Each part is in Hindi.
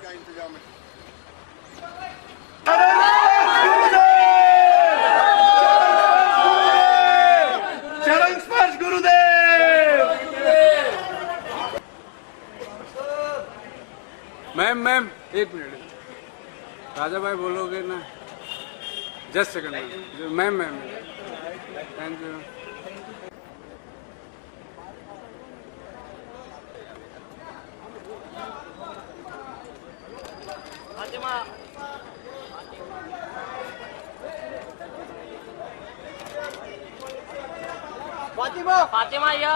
क्या इंतजाम है? चरण स्पर्श गुरुदेव। मैम एक मिनट, राजा भाई बोलोगे ना? Just second ma'am thank you. Fatima या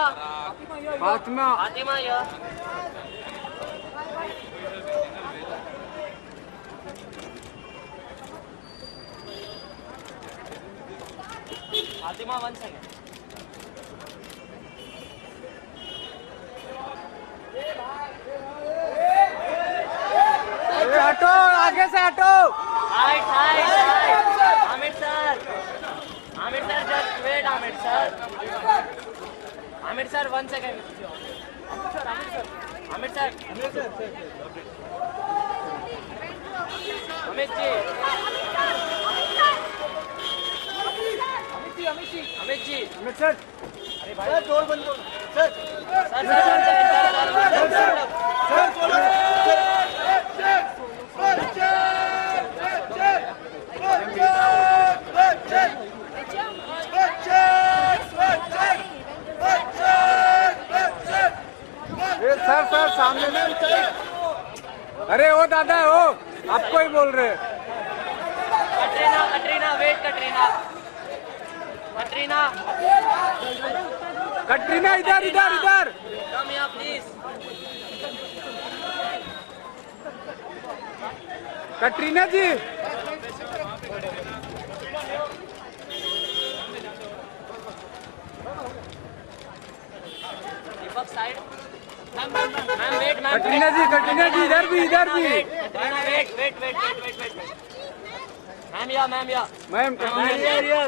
फातिमा 1 सेकंड। हटो, आगे से हटो। हाइट Aamir sir just wait. Aamir sir 1 second. Aamir sir Amit ji अरे भाई सर डोर बंद करो सर सामने में। अरे ओ दादा ओ, आपको ही बोल रहे। कटरीना वेट कटरीना इधर कम यहाँ please. Katrina ji Deepak side. Ma'am wait Katrina ji इधर भी कटरीना वेट मैम या ma'am Katrina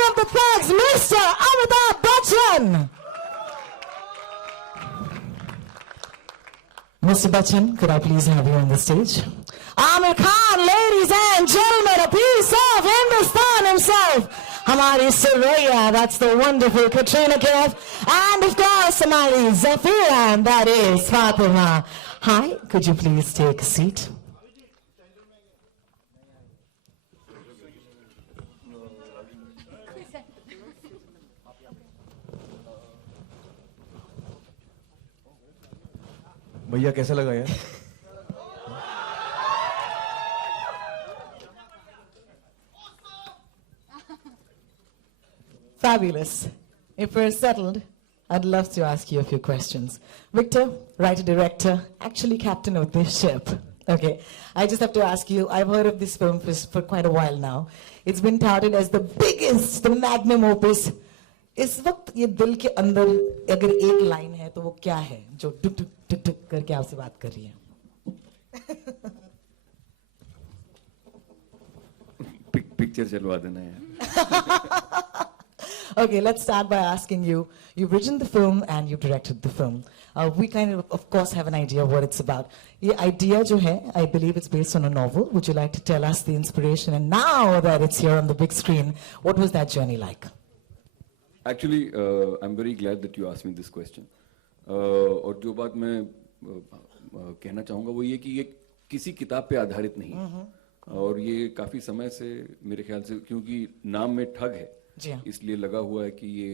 Of the flags, Mr. Amitabh Bachchan. Mr. Bachchan, could I please have you on the stage? Amir Khan, ladies and gentlemen, a piece of Hindustan himself. Hamari Suraya, that's the wonderful Katrina Kaif. And of course, Hamari Zafira, and that is Fatima. Hi, could you please take a seat? भैया कैसा लगा यार? Fabulous. If we're settled, I'd love to ask you a few questions. Victor, writer, director, actually captain of this ship. Okay, I just have to ask you, I've heard of this film for quite a while now. It's been touted as the biggest, the magnum opus. इस वक्त ये दिल के अंदर अगर एक लाइन है तो वो क्या है जो टुक टुक टुक टुक करके आपसे बात कर रही है? पिक्चर चलवा देना यार। Okay, let's start by asking you, you've written the film and you've directed the film. We kind of course, have an idea of what it's about. The idea jo hai, I believe it's based on a novel. Would you like to tell us the inspiration? And now that it's here on the big screen, what was that journey like? Actually, I'm very glad that you asked me this question. और जो बात मैं कहना चाहूँगा वो ये कि ये किसी किताब पे आधारित नहीं है और ये काफी समय से मेरे ख्याल से क्योंकि नाम में ठग है इसलिए लगा हुआ है कि ये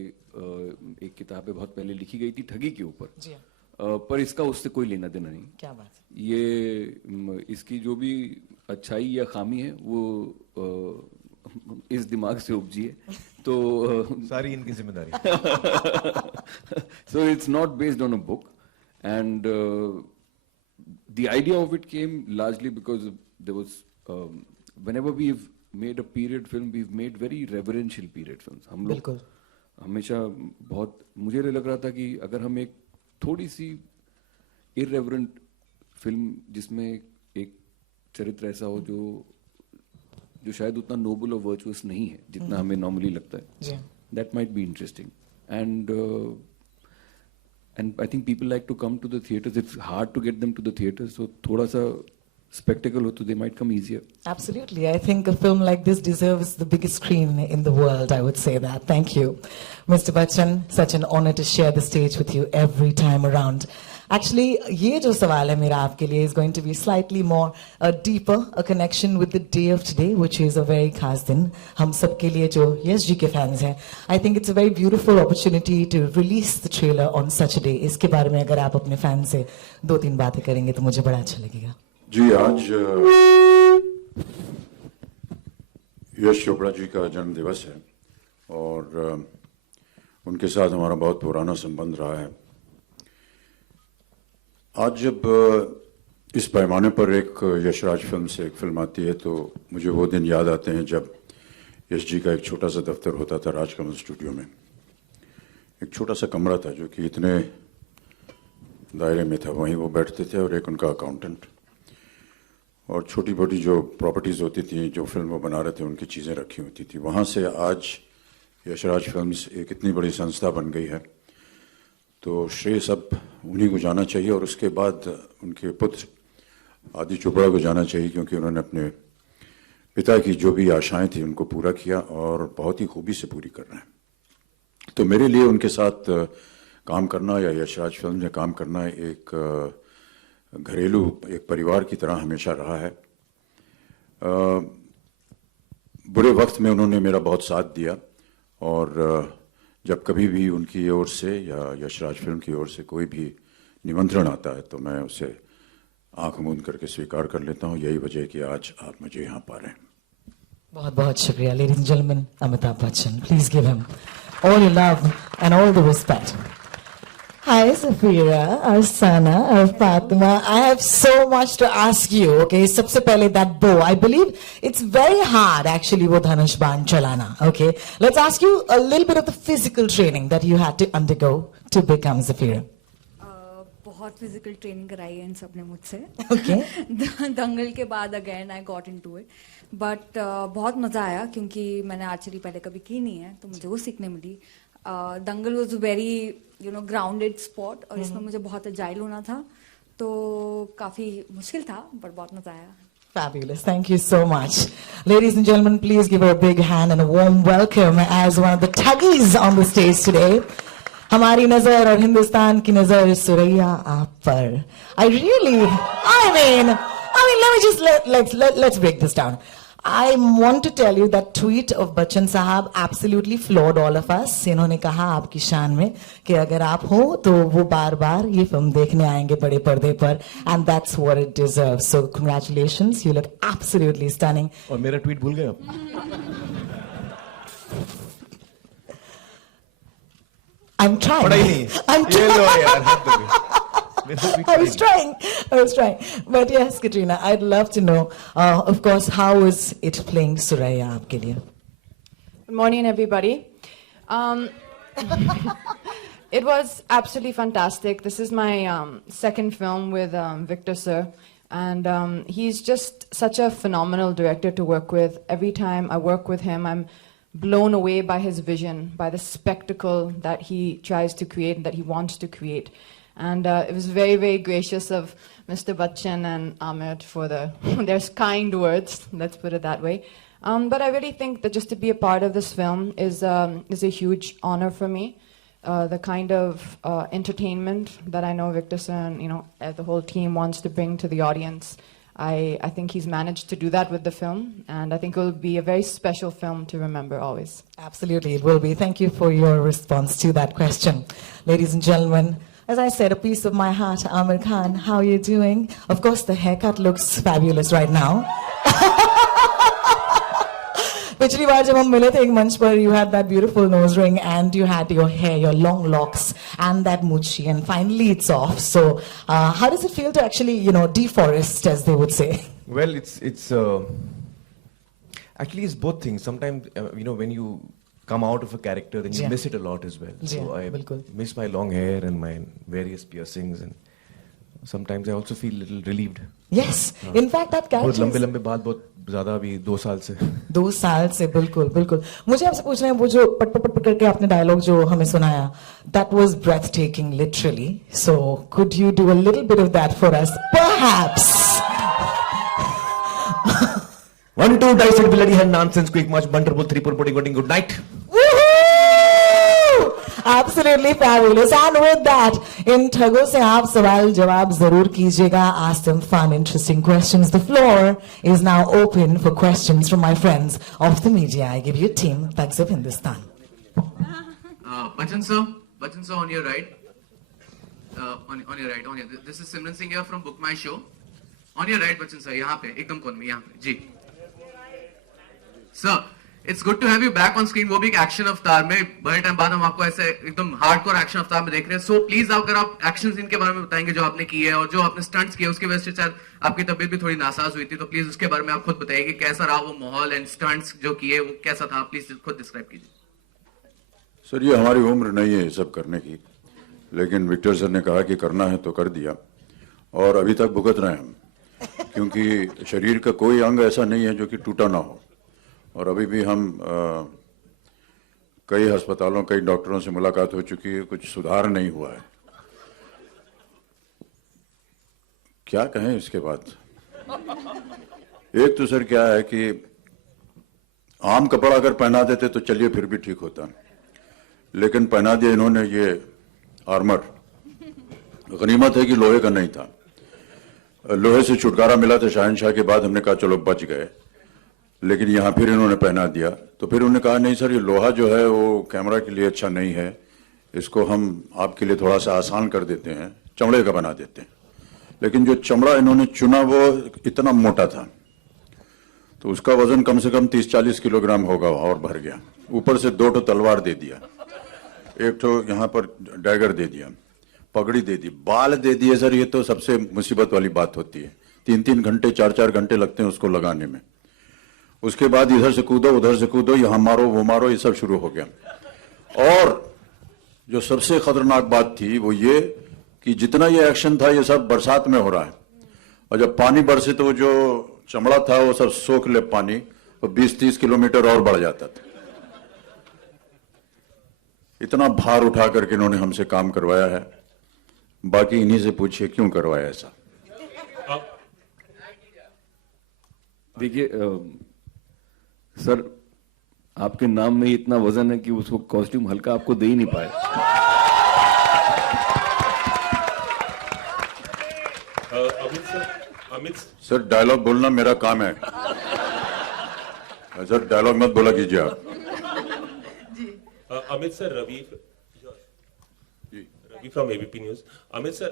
एक किताब पे बहुत पहले लिखी गई थी ठगी के ऊपर पर इसका उससे कोई लेना देना नहीं। क्या बात? ये इसकी जो भी अच्छाई या खामी है वो इस दिमाग से उपजी है तो सारी इनकी जिम्मेदारी। So it's not based on a book and the idea of it came largely because there was whenever we've made a period film, we've made very reverential period films. हम लोग बिल्कुल हमेशा बहुत मुझे लग रहा था कि अगर हम एक थोड़ी सी irreverent फिल्म जिसमें एक चरित्र ऐसा हो जो शायद उतना नोबल और वर्चुअस नहीं है जितना हमें नॉर्मली लगता है, that might be interesting. And I think people like to come to the theaters. It's hard to get them to the theaters, so थोड़ा सा spectacle हो तो they might come easier. Absolutely. I think a film like this deserves the biggest screen in the world, I would say that. Thank you. Mr. Bachchan, such an honor to share the stage with you every time around. Actually, ये जो सवाल है मेरा आपके लिए is going to be slightly more deeper, a connection with the day of today, which is a very खास दिन. हम सब के लिए जो यश जी के fans हैं, I think it's a very beautiful opportunity to release the trailer on such a day. इसके बारे में अगर आप अपने fans से 2-3 बातें करेंगे तो मुझे बड़ा अच्छा लगेगा. जी, आज यश चोपड़ा जी का जन्म दिवस है और उनके साथ हमारा बहुत पुराना संबंध रहा है. आज जब इस पैमाने पर एक यशराज फिल्म से एक फिल्म आती है तो मुझे वो दिन याद आते हैं जब यश जी का एक छोटा सा दफ्तर होता था राजकमल स्टूडियो में. एक छोटा सा कमरा था जो कि इतने दायरे में था, वहीं वो बैठते थे और एक उनका अकाउंटेंट और छोटी मोटी जो प्रॉपर्टीज़ होती थी जो फिल्म वो बना रहे थे उनकी चीज़ें रखी होती थी. वहाँ से आज यशराज फिल्म्स एक इतनी बड़ी संस्था बन गई है तो श्रेय सब उन्हीं को जाना चाहिए और उसके बाद उनके पुत्र आदि चोपड़ा को जाना चाहिए क्योंकि उन्होंने अपने पिता की जो भी आशाएं थी उनको पूरा किया और बहुत ही खूबी से पूरी कर रहे हैं. तो मेरे लिए उनके साथ काम करना या यशराज फिल्म में काम करना एक घरेलू एक परिवार की तरह हमेशा रहा है. बुरे वक्त में उन्होंने मेरा बहुत साथ दिया और जब कभी भी उनकी ओर से या यशराज फिल्म की ओर से कोई भी निमंत्रण आता है तो मैं उसे आंख मूंद करके स्वीकार कर लेता हूँ. यही वजह है कि आज आप मुझे यहाँ पा रहे हैं. बहुत बहुत शुक्रिया. Ladies and gentlemen, Amitabh Bachchan. Please give him all your love and all the respect. Hi, Safira, Arsana, Fatima. I have so much to ask you. Okay, सबसे पहले that bow. I believe it's very hard actually वो धनुष बाण चलाना. Okay, let's ask you a little bit of the physical training that you had to undergo to become Safira. बहुत फिजिकल ट्रेनिंग कराई है इन सब ने मुझसे. Okay. दंगल के बाद again I got into it but बहुत मज़ा आया क्योंकि मैंने आर्चरी पहले कभी की नहीं है तो मुझे वो सीखने मिली. दंगल वॉज वेरी ग्राउंडेड स्पॉट और इसमें मुझे बहुत अजाइल होना था तो काफ़ी मुश्किल था पर बहुत मज़ा आया. Fabulous. Thank you so much. Ladies and gentlemen, please give her a big hand and a warm welcome as one of the Tuggies on the stage today. हमारी नजर और हिंदुस्तान की नजर सुरैया आप पर. I mean, let me just let's break this down. I want to tell you that tweet of Bachchan Sahab absolutely floored all of us. इन्होंने कहा आपकी शान में कि अगर आप हो तो वो बार-बार ये फिल्म देखने आएंगे बड़े पर्दे पर, and that's what it deserves. So congratulations, you look absolutely stunning. और मेरा ट्वीट भूल गए आप? I'm trying. पढ़ा ही नहीं. I'm ये लो यार, हाथ दो. I was trying. But yes, Katrina, I'd love to know, of course, how is it playing Suraya aapke liye? Good morning, everybody. It was absolutely fantastic. This is my second film with Victor Sir. And he's just such a phenomenal director to work with. Every time I work with him, I'm blown away by his vision, by the spectacle that he tries to create, that he wants to create. And it was very, very gracious of Mr. Bachchan and Amit for their kind words, let's put it that way. But I really think that just to be a part of this film is a huge honor for me. The kind of entertainment that I know Victor Sir and the whole team wants to bring to the audience, I think he's managed to do that with the film, and I think it will be a very special film to remember always. Absolutely, it will be. Thank you for your response to that question. Ladies and gentlemen, as I said, a piece of my heart, Amir Khan, how are you doing? Of course, the haircut looks fabulous right now. पिछली बार जब हम मिले थे एक मंच पर, you had that beautiful nose ring and you had your hair, your long locks and that moochie, and finally it's off. So how does it feel to actually, deforest, as they would say? Well, it's actually it's both things. Sometimes when you come out of a character, then you Yeah. miss it a lot as well. Yeah, So I bilkul. miss my long hair and my various piercings, and sometimes I also feel a little relieved. Yes, in fact that बहुत character. लंबे लंबे बाल, बहुत ज़्यादा अभी 2 साल से. 2 साल से, बिल्कुल बिल्कुल. मुझे आपसे पूछना है, वो जो पट पट पट करके आपने डायलॉग जो हमें सुनाया, that was breathtaking, literally. So could you do a little bit of that for us, perhaps? 1, 2, dice it, bloody hell, nonsense, quick march, bunter, 3, 4, good night. Woohoo! Absolutely fabulous. And with that, in ठगों से आप सवाल जवाब जरूर कीजिएगा. Ask them fun, interesting questions. The floor is now open for questions from my friends of the media. I give you team Thugs of Hindustan. Bachchan sir, on your right. On your right. This is Simran Singh here from Book My Show. On your right, Bachchan sir, यहाँ पे एकदम कोन में, यहाँ पे जी. Sir, it's good to have you back on screen. वो भी एक एक्शन अवतार में, बड़े टाइम बाद हम आपको ऐसे एकदम हार्डकोर एक्शन अवतार में देख रहे हैं. So please अगर आप एक्शन सीन के बारे में बताएंगे जो आपने किए और जो आपने स्टंट्स किए, उसकी वजह से शायद आपकी तबीयत भी थोड़ी नासाज हुई थी, तो प्लीज उसके बारे में आप खुद बताइए कि कैसा रहा वो माहौल एंड स्टंट्स जो किए वो कैसा था. प्लीज खुद डिस्क्राइब कीजिए. सर, ये हमारी उम्र नहीं है ये सब करने की, लेकिन विक्टर सर ने कहा कि करना है तो कर दिया, और अभी तक भुगत रहे हैं हम, क्योंकि शरीर का कोई अंग ऐसा नहीं है जो कि टूटा ना हो. और अभी भी हम कई अस्पतालों, कई डॉक्टरों से मुलाकात हो चुकी है, कुछ सुधार नहीं हुआ है. क्या कहें इसके बाद. एक तो सर क्या है कि आम कपड़ा अगर पहना देते तो चलिए फिर भी ठीक होता, लेकिन पहना दिया इन्होंने ये आर्मर. गनीमत है कि लोहे का नहीं था. लोहे से छुटकारा मिला था शहनशाह के बाद, हमने कहा चलो बच गए, लेकिन यहाँ फिर इन्होंने पहना दिया. तो फिर उन्होंने कहा नहीं सर, ये लोहा जो है वो कैमरा के लिए अच्छा नहीं है, इसको हम आपके लिए थोड़ा सा आसान कर देते हैं, चमड़े का बना देते हैं. लेकिन जो चमड़ा इन्होंने चुना वो इतना मोटा था, तो उसका वजन कम से कम 30-40 किलोग्राम होगा और भर गया. ऊपर से 2 तलवार दे दिया, एक तो यहाँ पर डैगर दे दिया, पगड़ी दे दी, बाल दे दिए. सर ये तो सबसे मुसीबत वाली बात होती है. 3-3 घंटे 4-4 घंटे लगते हैं उसको लगाने में. उसके बाद इधर से कूदो उधर से कूदो, यहाँ मारो वो मारो, ये सब शुरू हो गया. और जो सबसे खतरनाक बात थी वो ये कि जितना ये एक्शन था ये सब बरसात में हो रहा है, और जब पानी बरसे तो जो चमड़ा था वो सब सोख ले पानी, और 20-30 किलोमीटर और बढ़ जाता था. इतना भार उठा करके इन्होंने हमसे काम करवाया है. बाकी इन्हीं से पूछिए क्यों करवाया ऐसा. देखिए सर, आपके नाम में इतना वजन है कि उसको कॉस्ट्यूम हल्का आपको दे ही नहीं पाए. अमित सर, डायलॉग बोलना मेरा काम है. सर डायलॉग मत बोला कीजिए आप. Amit sir, Ravi from ABP news. Amit sir,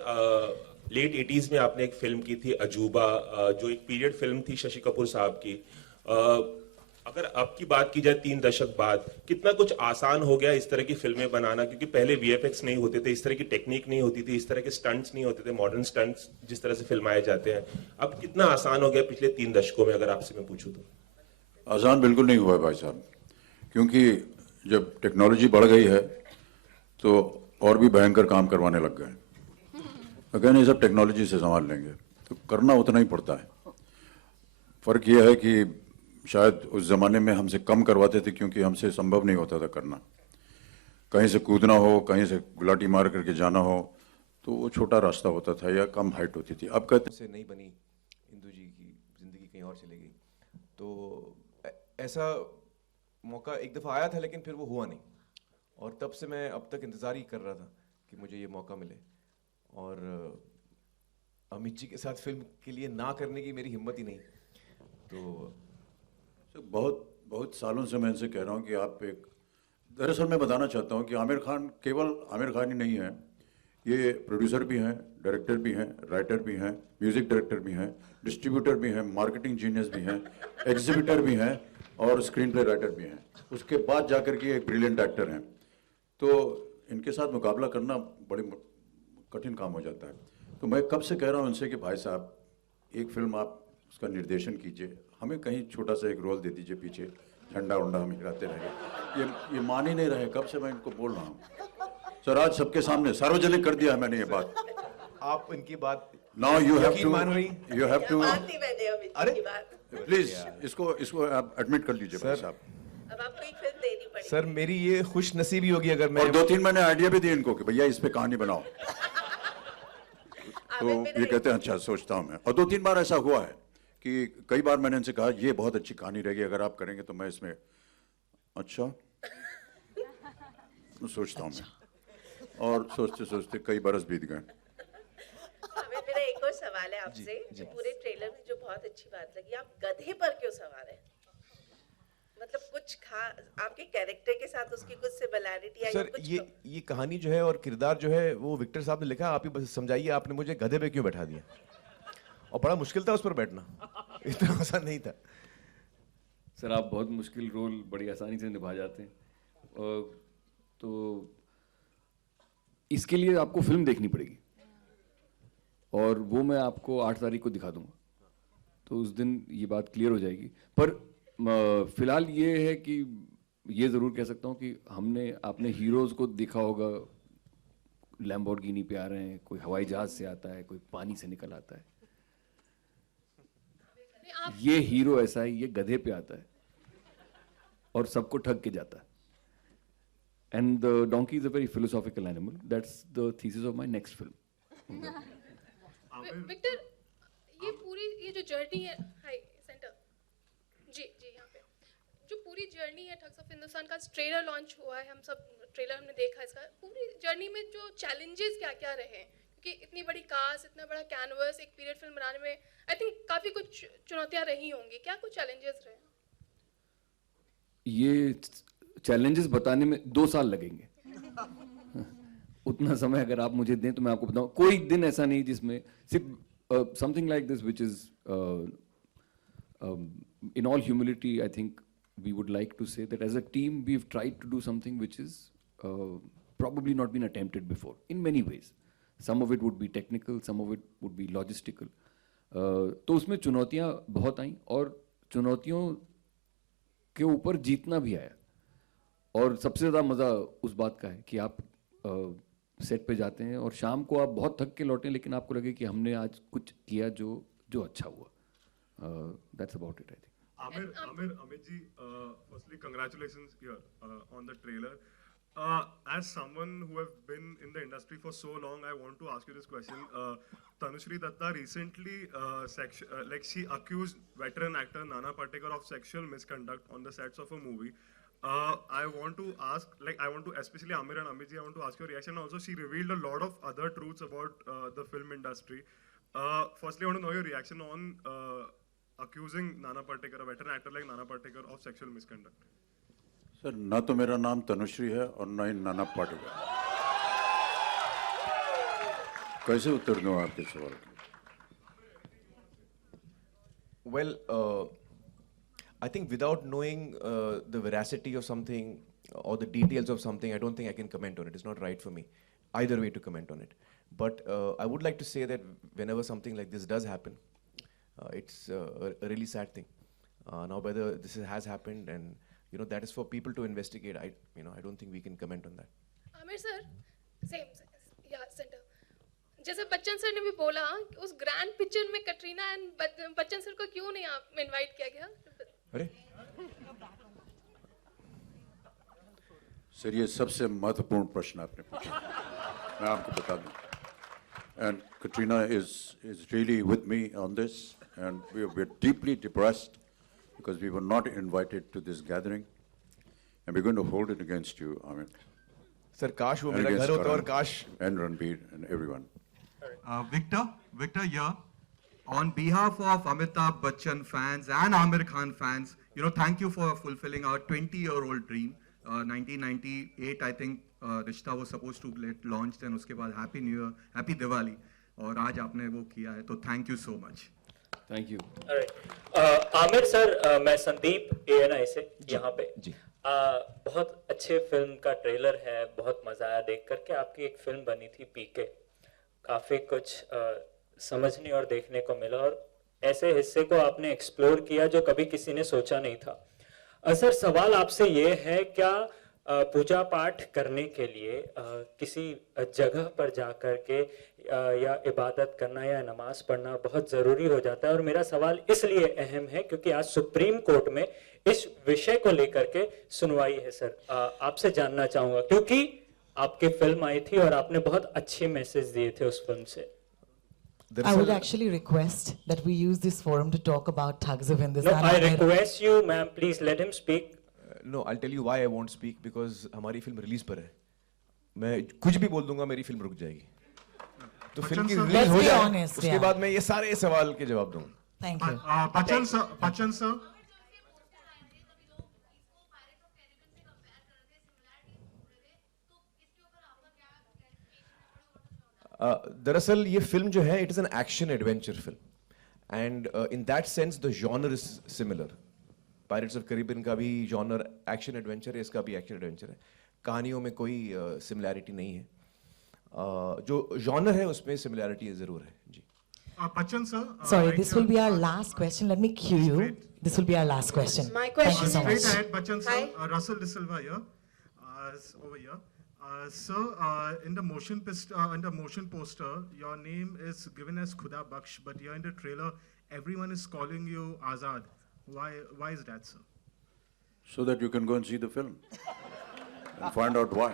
late 80s में आपने एक फिल्म की थी अजूबा, जो एक पीरियड फिल्म थी शशि कपूर साहब की. अगर आपकी बात की जाए 3 दशक बाद, कितना कुछ आसान हो गया इस तरह की फिल्में बनाना, क्योंकि पहले वीएफएक्स नहीं होते थे, इस तरह की टेक्निक नहीं होती थी, इस तरह के स्टंट्स नहीं होते थे, मॉडर्न स्टंट्स जिस तरह से फिल्माए जाते हैं. अब कितना आसान हो गया पिछले 3 दशकों में, अगर आपसे मैं पूछूं तो? आसान बिल्कुल नहीं हुआ है भाई साहब, क्योंकि जब टेक्नोलॉजी बढ़ गई है तो और भी भयंकर काम करवाने लग गए. अगर ये सब टेक्नोलॉजी से संभाल लेंगे तो करना उतना ही पड़ता है. फर्क यह है कि शायद उस जमाने में हमसे कम करवाते थे, क्योंकि हमसे संभव नहीं होता था करना. कहीं से कूदना हो, कहीं से गुलाटी मार करके जाना हो, तो वो छोटा रास्ता होता था या कम हाइट होती थी. अब कहते से नहीं बनी इंदु जी की जिंदगी कहीं और चली गई, तो ऐसा मौका एक दफ़ा आया था, लेकिन फिर वो हुआ नहीं. और तब से मैं अब तक इंतज़ार ही कर रहा था कि मुझे ये मौका मिले. और अमित जी के साथ फिल्म के लिए ना करने की मेरी हिम्मत ही नहीं. तो बहुत सालों से मैं इनसे कह रहा हूँ कि आप एक, दरअसल मैं बताना चाहता हूँ कि आमिर खान केवल आमिर खान ही नहीं है, ये प्रोड्यूसर भी हैं, डायरेक्टर भी हैं, राइटर भी हैं, म्यूजिक डायरेक्टर भी हैं, डिस्ट्रीब्यूटर भी हैं, मार्केटिंग जीनियस भी हैं, एग्जीबिटर भी हैं, और स्क्रीन प्ले राइटर भी हैं, उसके बाद जाकर के एक ब्रिलियंट एक्टर हैं, तो इनके साथ मुकाबला करना बड़े कठिन काम हो जाता है। तो मैं कब से कह रहा हूँ इनसे कि भाई साहब एक फिल्म आप उसका निर्देशन कीजिए, हमें कहीं छोटा सा एक रोल दे दीजिए, पीछे झंडा उंडा हम हिलाते रहे। ये मान ही नहीं रहे, कब से मैं इनको बोल रहा हूँ सर, आज सबके सामने सार्वजनिक कर दिया है मैंने ये बात। आप इनकी बात नाउ यू हैव टू अरे प्लीज इसको आप एडमिट कर लीजिए भाई साहब। अब आपको एक फिल्म देनी पड़ेगी। सर मेरी ये खुश नसीबी होगी अगर मैं, और 2-3 मैंने आइडिया भी दिए इनको कि भैया इस पे कहानी बनाओ। तो ये कहते हैं अच्छा सोचता हूँ मैं, और 2-3 बार ऐसा हुआ है कि कई बार मैंने इनसे कहा ये बहुत अच्छी कहानी रहेगी, अगर आप करेंगे तो मैं इसमें अच्छा तो सोचता हूँ मैं, और सोचते सोचते कई बरस बीत गए। हमें मेरा एक और सवाल है आपसे, पूरे ट्रेलर में जो बहुत अच्छी बात लगी, आप गधे पर क्यों सवार हैं? मतलब कुछ खास आपके कैरेक्टर के साथ उसकी कुछ सिमिलैरिटी आई? सर ये कहानी जो है और किरदार जो है वो विक्टर साहब ने लिखा, आप ही बस समझाइए, आपने मुझे गधे पे क्यों बैठा दिया? और बड़ा मुश्किल था उस पर बैठना, इतना आसान नहीं था। सर आप बहुत मुश्किल रोल बड़ी आसानी से निभा जाते हैं, तो इसके लिए आपको फिल्म देखनी पड़ेगी, और वो मैं आपको 8 तारीख को दिखा दूंगा, तो उस दिन ये बात क्लियर हो जाएगी। पर फिलहाल ये है कि ये ज़रूर कह सकता हूँ कि आपने हीरोज़ को देखा होगा, लैम्बोर्गिनी पे आ रहे हैं, कोई हवाई जहाज़ से आता है, कोई पानी से निकल आता है। ये हीरो ऐसा है, ये गधे पे आता है और सबको ठग के जाता है। And the donkey is a very philosophical animal. That's the thesis of my next film. Victor, ये जो जर्नी है, हाय सेंटर, जी यहाँ पे जो पूरी जर्नी है ठग्स ऑफ हिंदुस्तान का, ट्रेलर लॉन्च हुआ है, हम सब ट्रेलर हमने देखा इसका, पूरी जर्नी में जो चैलेंजेस क्या क्या रहे हैं, क्योंकि इतनी बड़ी कास्ट, इतना बड़ा कैनवस, एक पीरियड फिल्म बनाने में आई थिंक काफ़ी कुछ चुनौतियाँ रही होंगी, क्या कुछ चैलेंजेस रहे? ये चैलेंजेस बताने में 2 साल लगेंगे। उतना समय अगर आप मुझे दें तो मैं आपको बताऊं, कोई दिन ऐसा नहीं जिसमें सिर्फ something like this which is in all humility, I think we would like to say that as a team we've tried to do something which is probably not been attempted before in many ways. Some of it would be technical, some of it would be logistical. तो उसमें चुनौतियां बहुत आई, और चुनौतियों के ऊपर जीतना भी आया, और सबसे ज़्यादा मज़ा उस बात का है कि आप सेट पे जाते हैं और शाम को आप बहुत थक के लौटें, लेकिन आपको लगे कि हमने आज कुछ किया जो अच्छा हुआ। That's about it, I think. Amit ji, firstly, congratulations here on the trailer. As someone who have been in the industry for so long, I want to ask you this question. Tanushree Datta recently, she accused veteran actor Nana Patekar of sexual misconduct on the sets of a movie. I want to ask, I want to, especially Amir and Amit ji, I want to ask your reaction. Also, she revealed a lot of other truths about the film industry. Firstly, I want to know your reaction on accusing Nana Patekar, a veteran actor like Nana Patekar, of sexual misconduct. Sir ना तो मेरा नाम तनुश्री है और ना ही नाना पाटेकर। कैसे उत्तर दूं आपके सवाल का? Well, I think without knowing the veracity of something or the details of something, I don't think I can comment on it. It's not right for me either way to comment on it. But I would like to say that whenever something like this does happen, it's a really sad thing. Now whether this has happened, and that is for people to investigate. I don't think we can comment on that. Aamir sir, same centre, जैसे बच्चन सर ने भी बोला, उस ग्रैंड पिक्चर में कटरीना एंड बच्चन सर को क्यों नहीं आप इनवाइट किया गया? अरे सर, ये सबसे महत्वपूर्ण प्रश्न आपने पूछा, मैं आपको बता दूं। And Katrina is really with me on this, and we're deeply depressed because we were not invited to this gathering, and we're going to hold it against you, Amit. Sir, काश वो मेरा घर होता और काश and Ranbir and everyone. Victor here. On behalf of Amitabh Bachchan fans and Amir Khan fans, thank you for fulfilling our 20-year-old dream. 1998, I think, Rishta was supposed to get launched, and उसके बाद Happy New Year, Happy Diwali, और आज आपने वो किया है, तो thank you so much. Thank you. Aamir sir, मैं संदीप ANI से यहाँ पे जी। बहुत अच्छे फिल्म का ट्रेलर है, बहुत मजा आया देख करके। आपकी एक फिल्म बनी थी PK, काफी कुछ समझने और देखने को मिला, और ऐसे हिस्से को आपने एक्सप्लोर किया जो कभी किसी ने सोचा नहीं था। सर, सवाल आपसे ये है, क्या पूजा पाठ करने के लिए किसी जगह पर जाकर के या इबादत करना या नमाज पढ़ना बहुत ज़रूरी हो जाता है? और मेरा सवाल इसलिए अहम है क्योंकि आज सुप्रीम कोर्ट में इस विषय को लेकर के सुनवाई है। सर, आपसे जानना चाहूँगा, क्योंकि आपकी फिल्म आई थी और आपने बहुत अच्छे मैसेज दिए थे उस फिल्म से। I would actually request that we use this forum to talk about Thugs of Hindustan. No, I request you, ma'am, please let him speak. No, I'll tell you why I won't speak, because हमारी फिल्म रिलीज पर है। मैं कुछ भी बोल दूंगा, मेरी फिल्म रुक जाएगी। तो फिल्म की रिलीज हो जाए, उसके बाद मैं ये सारे सवाल के जवाब दूंगा। Thank you. Bachchan sir. दरअसल ये फिल्म जो है, it is an action adventure film, and in that sense the genre is similar. Pirates of Caribbean का भी जॉनर एक्शन एडवेंचर है, इसका भी एक्शन एडवेंचर है। कहानियों में कोई सिमिलैरिटी नहीं है, जो जॉनर है उसमें सिमिलैरिटी जरूर है। जी। Bachchan sir. Sorry, this will be our last question. Let me cue you. This will be our last question. My Thank question you so much. Straight ahead, Bachchan sir. Russell De Silva here, over here. Sir, in the motion poster, your name is given as Khuda Baksh, but here in the trailer, everyone is calling you Azad. Why is that, sir? So that you can go and see the film and find out why.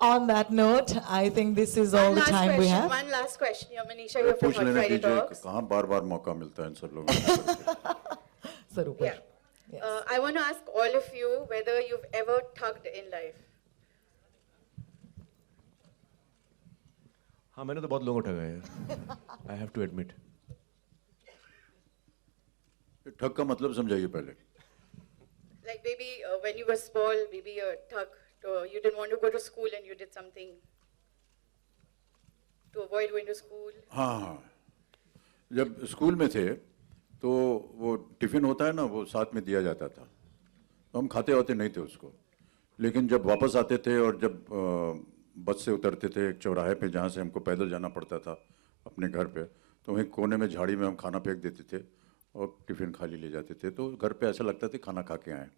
On that note, I think this is all the time we have. One last question. You're Manisha, you're from पूछ Hot लेने Friday दीजिए, Talks. कहाँ बार-बार मौका मिलता है इन सब लोगों को। Sir, ऊपर. Yeah. I want to ask all of you whether you've ever thugged in life. हाँ, मैंने तो बहुत लोगों को ठगा है यार। I have to admit. ठग का मतलब समझाइए पहले। Like maybe when you were small, maybe a thug. You didn't want to go to school and you did something to avoid going to school. हाँ, जब स्कूल में थे तो वो टिफिन होता है ना, वो साथ में दिया जाता था, तो हम खाते होते नहीं थे उसको। लेकिन जब वापस आते थे और जब बस से उतरते थे एक चौराहे पे जहाँ से हमको पैदल जाना पड़ता था अपने घर पे, तो वहीं कोने में झाड़ी में हम खाना फेंक देते थे और टिफिन खाली ले जाते थे, तो घर पे ऐसा लगता था खाना खा के आए।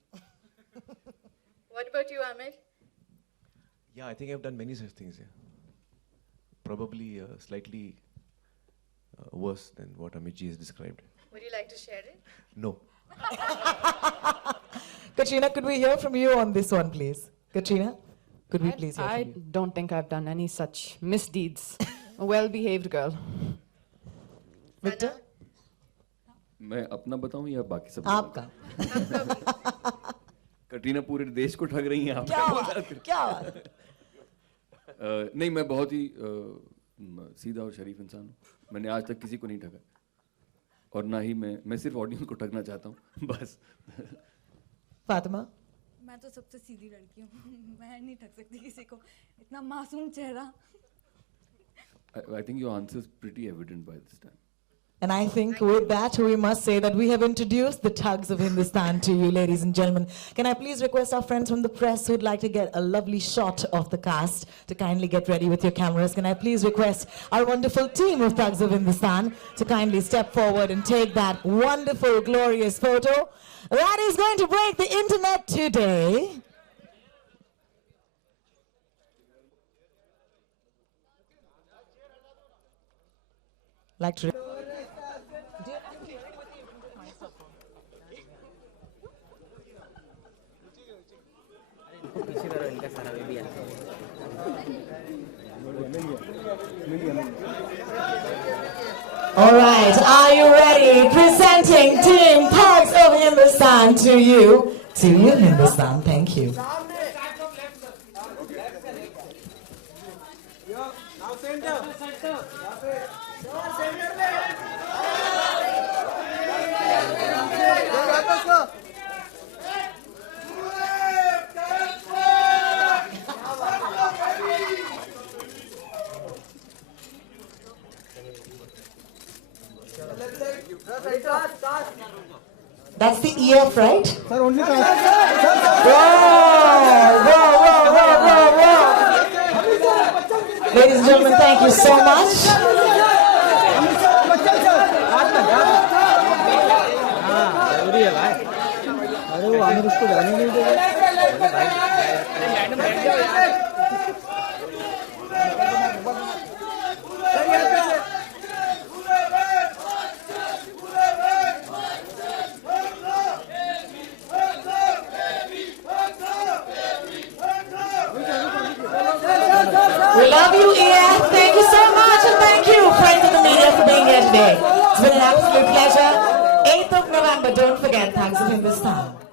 What about you, Amir? Yeah, I think I've done many such things. Yeah, probably slightly worse than what Amit ji has described. Would you like to share it? No. Katrina, could we hear from you on this one, please? Katrina, could we please hear I from you? don't think I've done any such misdeeds. A well-behaved girl. Victor? मैं अपना बताऊं या बाकी सब? आपका। कटरीना पूरे देश को ठग रही हैं आप। क्या बात? नहीं, मैं बहुत ही सीधा और शरीफ इंसान हूँ। मैंने आज तक किसी को नहीं ठगा, और ना ही मैं सिर्फ ऑडियंस को ठगना चाहता हूँ, बस। फातिमा? मैं तो सबसे सीधी लड़की हूँ, मैं नहीं ठग सकती किसी को। इतना मासूम चेहरा। I think your answer is pretty evident by this time. And I think with that, we must say that we have introduced the Thugs of Hindustan to you, ladies and gentlemen. Can I please request our friends from the press who'd like to get a lovely shot of the cast to kindly get ready with your cameras? Can I please request our wonderful team of Thugs of Hindustan to kindly step forward and take that wonderful, glorious photo that is going to break the internet today. Like to... All right, are you ready? Presenting Team Thugs of Hindustan to you. To you, Hindustan. Thank you. enough, right? Sir, only Whoa, whoa. Ladies and gentlemen, thank you so much. अरे वो आमिर उसको जाने नहीं देगा। We love you, EF. Thank you so much, and thank you, friends of the media, for being here today. It's been an absolute pleasure. 8th of November, don't forget, Thanks of Hindustan.